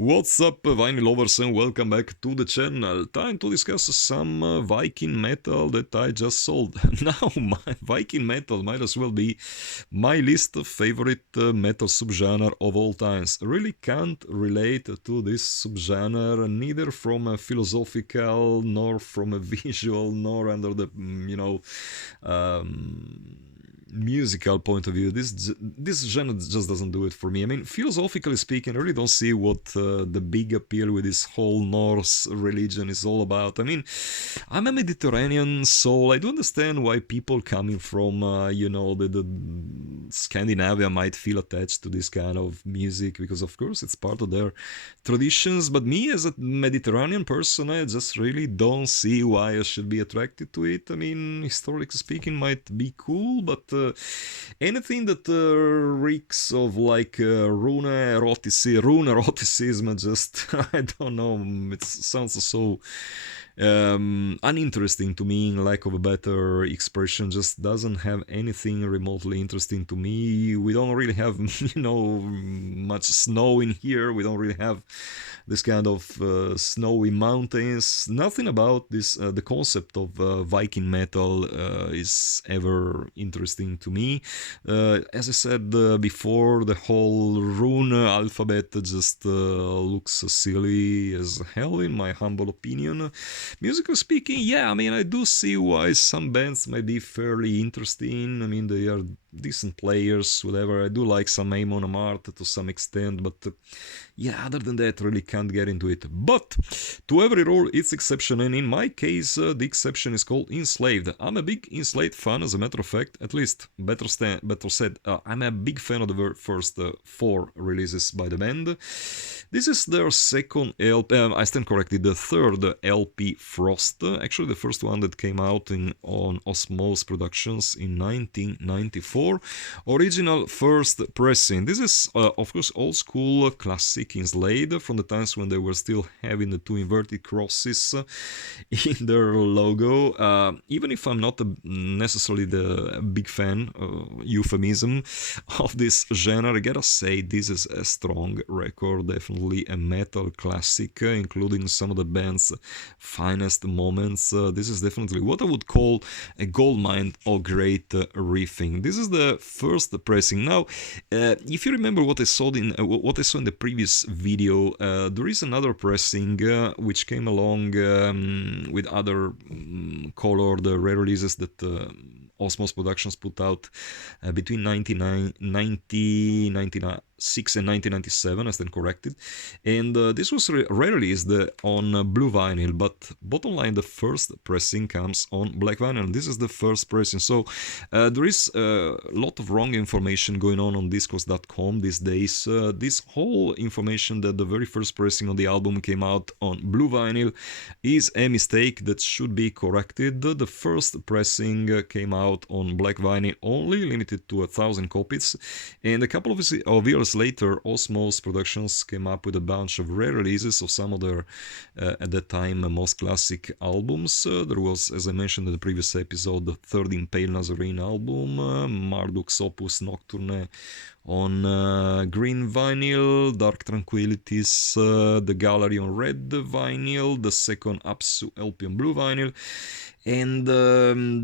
What's up, vinyl lovers, and welcome back to the channel. Time to discuss some Viking metal that I just sold. Now, my Viking metal might as well be my least favorite metal subgenre of all times. Really can't relate to this subgenre, neither from a philosophical, nor from a visual, nor under the, musical point of view. This genre just doesn't do it for me. I mean, philosophically speaking, I really don't see what the big appeal with this whole Norse religion is all about. I mean, I'm a Mediterranean soul. I do understand why people coming from the Scandinavia might feel attached to this kind of music, because of course it's part of their traditions. But me as a Mediterranean person, I just really don't see why I should be attracted to it. I mean, historically speaking, might be cool, but anything that reeks of like rune eroticism, just I don't know. It sounds so uninteresting to me, in lack of a better expression. Just doesn't have anything remotely interesting to me. We don't really have much snow in here. We don't really have this kind of snowy mountains. Nothing about this the concept of Viking metal is ever interesting to me. As I said before, the whole rune alphabet just looks silly as hell, in my humble opinion. Musically speaking, yeah, I mean, I do see why some bands might be fairly interesting. I mean, they are decent players, whatever. I do like some Amon Amarth to some extent, but yeah, other than that, really can't get into it. But to every rule, its exception, and in my case, the exception is called Enslaved. I'm a big Enslaved fan, as a matter of fact. At least, better said, I'm a big fan of the first 4 releases by the band. This is their second LP, I stand corrected, the third LP, Frost. Actually, the first one that came out on Osmose Productions in 1994. Original first pressing. This is, of course, old school classic Enslaved, from the times when they were still having the 2 inverted crosses in their logo. Even if I'm not necessarily the big fan, euphemism, of this genre, I gotta say this is a strong record, definitely a metal classic, including some of the band's finest moments. This is definitely what I would call a goldmine of great riffing. This is the first pressing. Now, if you remember what I saw in the previous video, there is another pressing which came along with other colored re-releases that Osmose Productions put out between 1999 6 and 1997, I stand corrected, and this was re-released on blue vinyl, but bottom line, the first pressing comes on black vinyl, and this is the first pressing. So there is a lot of wrong information going on Discogs.com these days. This whole information that the very first pressing of the album came out on blue vinyl is a mistake that should be corrected. The first pressing came out on black vinyl only, limited to 1,000 copies, and a couple of years later, Osmose Productions came up with a bunch of re-releases of some of their, at that time, most classic albums. There was, as I mentioned in the previous episode, the third Impale Nazarene album, Marduk's Opus Nocturne on green vinyl, Dark Tranquillities, the Gallery on red vinyl, the second Apsu LP on blue vinyl, and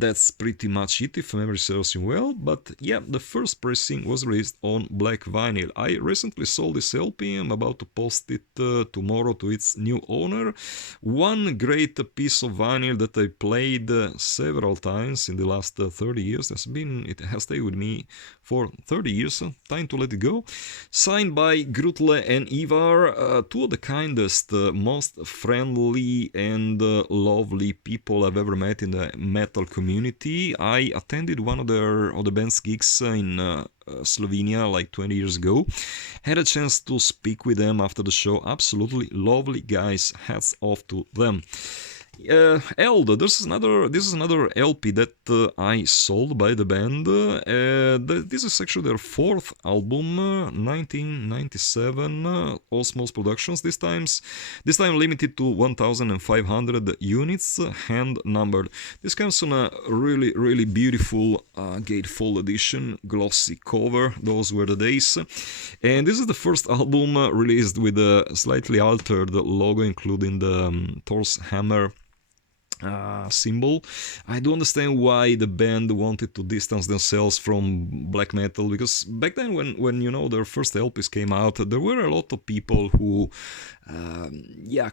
that's pretty much it, if memory serves me well. But yeah, the first pressing was released on black vinyl. I recently sold this LP. I'm about to post it tomorrow to its new owner. One great piece of vinyl that I played several times in the last 30 years. It has stayed with me for 30 years. Time to let it go. Signed by Grutle and Ivar, 2 of the kindest, most friendly and lovely people I've ever met in the metal community. I attended one of the band's gigs in Slovenia like 20 years ago. Had a chance to speak with them after the show. Absolutely lovely guys. Hats off to them. Eld, this is another LP that I sold by the band. This is actually their fourth album, 1997, Osmos Productions. This time limited to 1,500 units, hand numbered. This comes on a really beautiful gatefold edition, glossy cover. Those were the days. And this is the first album released with a slightly altered logo, including the Thor's hammer symbol. I do understand why the band wanted to distance themselves from black metal, because back then when you know their first LPs came out, there were a lot of people who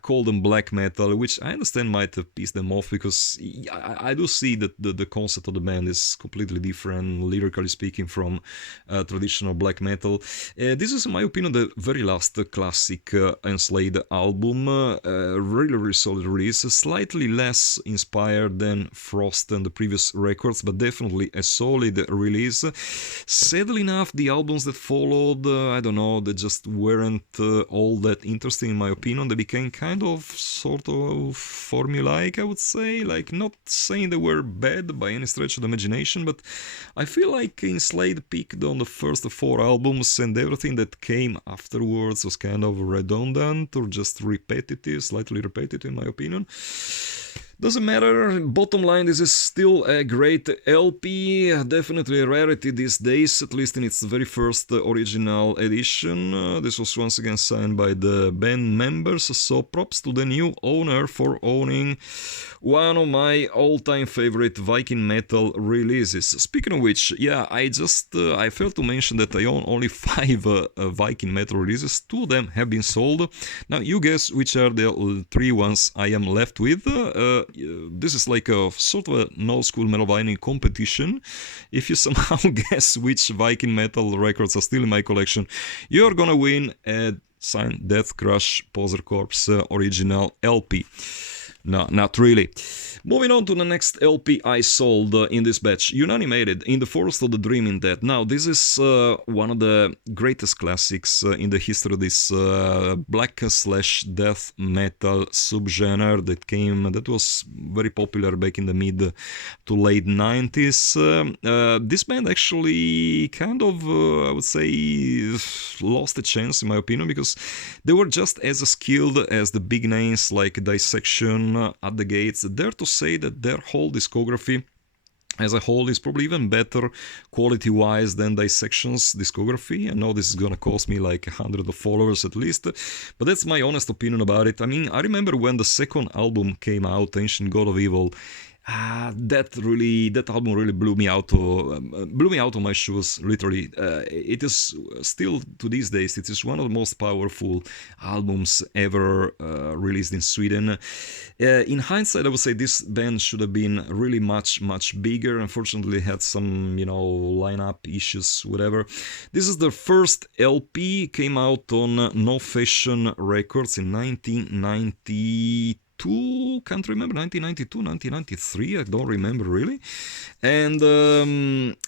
called them black metal, which I understand might have pissed them off, because I do see that the concept of the band is completely different, lyrically speaking, from traditional black metal. This is, in my opinion, the very last classic Enslaved album. Really solid release, slightly less inspired than Frost and the previous records, but definitely a solid release. Sadly enough, the albums that followed, I don't know, they just weren't all that interesting in my opinion. They became kind of sort of formulaic, I would say. Like, not saying they were bad by any stretch of the imagination, but I feel like Enslaved peaked on the first 4 albums, and everything that came afterwards was kind of redundant or just repetitive, slightly repetitive in my opinion. Doesn't matter, bottom line, this is still a great LP, definitely a rarity these days, at least in its very first original edition. This was once again signed by the band members, so props to the new owner for owning one of my all-time favorite Viking metal releases. Speaking of which, yeah, I failed to mention that I own only 5 Viking metal releases. 2 of them have been sold. Now you guess which are the 3 ones I am left with. This is like a sort of an old school metal vinyl competition. If you somehow guess which Viking metal records are still in my collection, you're gonna win a signed Deathcrush Posercorpse original LP. No, not really. Moving on to the next LP I sold in this batch, Unanimated, In the Forest of the Dreaming Dead. Now, this is one of the greatest classics in the history of this black/death metal subgenre that was very popular back in the mid to late 90s. This band actually kind of, I would say, lost a chance in my opinion, because they were just as skilled as the big names like Dissection at the gates. Dare to say that their whole discography as a whole is probably even better quality-wise than Dissection's discography. I know this is gonna cost me like 100 of followers at least, but that's my honest opinion about it. I mean, I remember when the second album came out, Ancient God of Evil, that album really blew me out of my shoes, literally. It is still, to these days, it is one of the most powerful albums ever released in Sweden. In hindsight, I would say this band should have been really much bigger. Unfortunately, had some, lineup issues, whatever. This is their first LP, came out on No Fashion Records in 1992. Can't remember, 1992, 1993, I don't remember really. And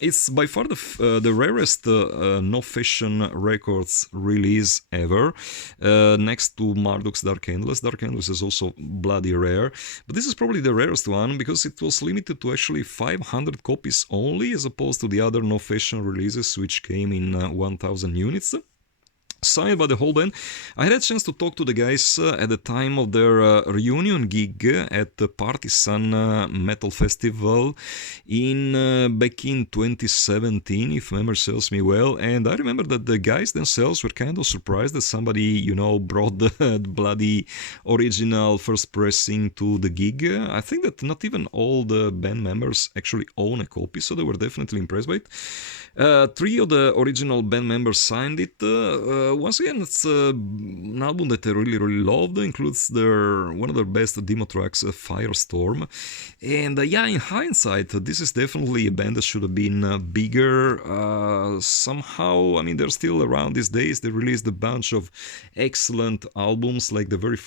it's by far the rarest No Fashion Records release ever, next to Marduk's Dark Endless. Dark Endless is also bloody rare, but this is probably the rarest one because it was limited to actually 500 copies only, as opposed to the other No Fashion releases, which came in 1,000 units. Signed by the whole band. I had a chance to talk to the guys at the time of their reunion gig at the Partisan Metal Festival back in 2017, if memory serves me well. And I remember that the guys themselves were kind of surprised that somebody, brought the bloody original first pressing to the gig. I think that not even all the band members actually own a copy, so they were definitely impressed by it. 3 of the original band members signed it. Once again, it's an album that I really loved. It includes one of their best demo tracks, Firestorm. And in hindsight, this is definitely a band that should have been bigger. Somehow, I mean, they're still around these days. They released a bunch of excellent albums, like the very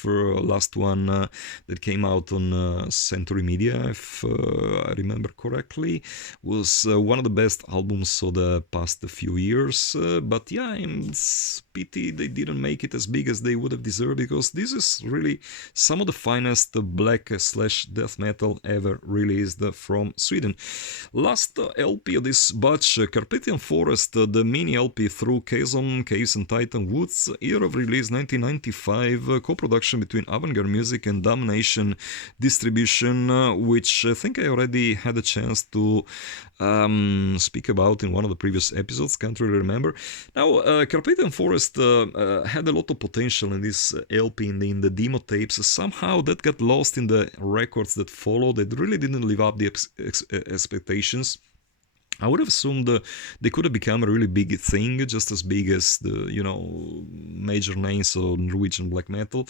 last one that came out on Century Media, if I remember correctly, was one of the best albums of the past few years. But pity they didn't make it as big as they would have deserved, because this is really some of the finest black/death metal ever released from Sweden. Last LP of this batch, Carpathian Forest, the mini LP through Chasm, Caves and Titan Woods, year of release 1995, co-production between Avantgarde Music and Damnation Distribution, which I think I already had a chance to speak about in one of the previous episodes, can't really remember. Now, Carpathian Forest had a lot of potential in this LP, in the demo tapes. Somehow that got lost in the records that followed. It really didn't live up the expectations. I would have assumed they could have become a really big thing, just as big as the, major names of Norwegian black metal.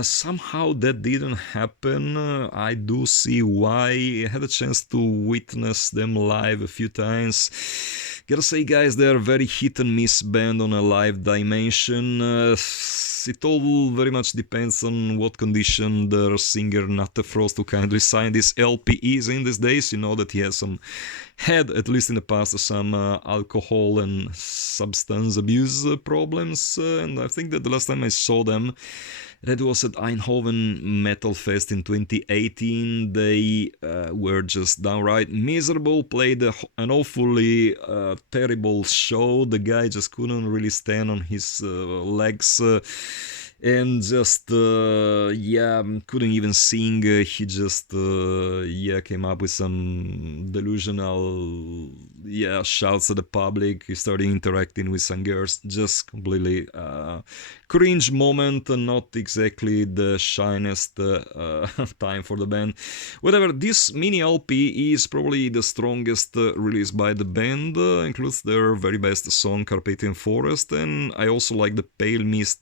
Somehow that didn't happen. I do see why. I had a chance to witness them live a few times. Gotta say, guys, they're a very hit and miss band on a live dimension. It all very much depends on what condition their singer Natte Frost, who kindly signed this LP, is in these days. You know that he has had, at least in the past, some alcohol and substance abuse problems. And I think that the last time I saw them, that was at Eindhoven Metal Fest in 2018. They were just downright miserable, played an awfully terrible show. The guy just couldn't really stand on his legs. And just, couldn't even sing. He just, came up with some delusional, shouts at the public. He started interacting with some girls. Just completely cringe moment. Not exactly the shinest time for the band. Whatever, this mini LP is probably the strongest release by the band. Includes their very best song, Carpathian Forest. And I also like the Pale Mist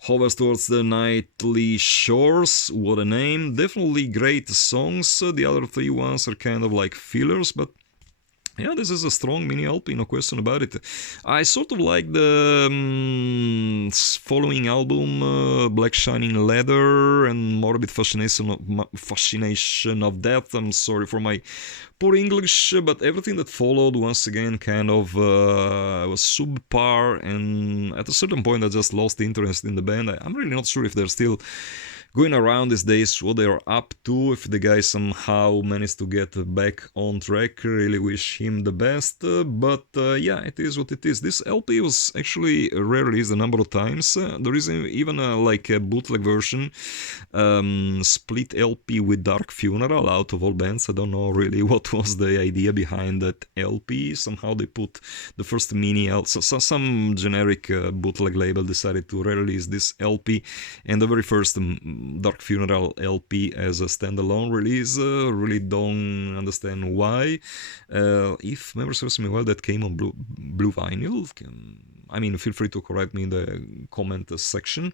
hovers towards the nightly shores. What a name. Definitely great songs. The other three ones are kind of like fillers, but yeah, this is a strong mini LP, no question about it. I sort of like the following album, Black Shining Leather and Morbid Fascination of Death. I'm sorry for my poor English, but everything that followed, once again, kind of was subpar, and at a certain point I just lost interest in the band. I'm really not sure if they're still going around these days, what they are up to, if the guy somehow managed to get back on track. Really wish him the best, but it is what it is. This LP was actually re-released a number of times. There is even a bootleg version, split LP with Dark Funeral, out of all bands. I don't know really what was the idea behind that LP. Somehow they put the first mini LP, so some generic bootleg label decided to re-release this LP, and the very first Dark Funeral LP as a standalone release. Really don't understand why. If memory serves me well, that came on blue vinyl. Feel free to correct me in the comment section.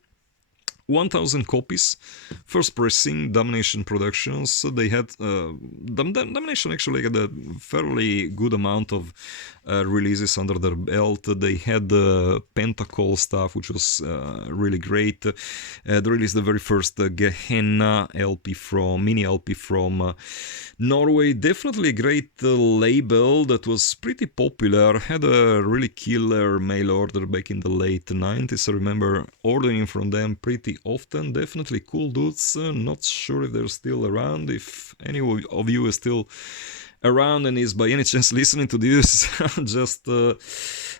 1,000 copies, first pressing, Damnation Productions. They had Damnation actually had a fairly good amount of releases under their belt. They had the Pentacle stuff, which was really great. They released the very first Gehenna LP mini LP from Norway. Definitely a great label that was pretty popular. Had a really killer mail order back in the late 90s. I remember ordering from them pretty often. Definitely cool dudes. Not sure if they're still around. If any of you is still around and is by any chance listening to this, just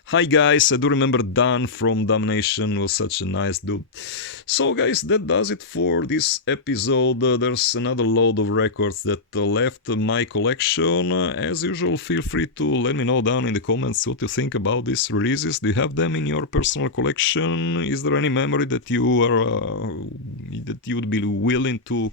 hi guys. I do remember Dan from Damnation was such a nice dude. So guys, that does it for this episode. There's another load of records that left my collection. As usual, feel free to let me know down in the comments what you think about these releases. Do you have them in your personal collection? Is there any memory that you are that you would be willing to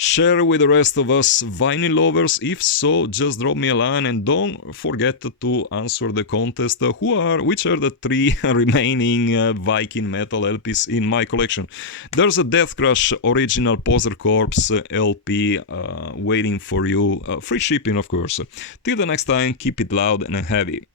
share with the rest of us vinyl lovers? If so, just drop me a line, and don't forget to answer the contest. Which are the 3 remaining Viking Metal LPs in my collection? There's a Deathcrush original Posercorpse LP waiting for you. Free shipping, of course. Till the next time, keep it loud and heavy.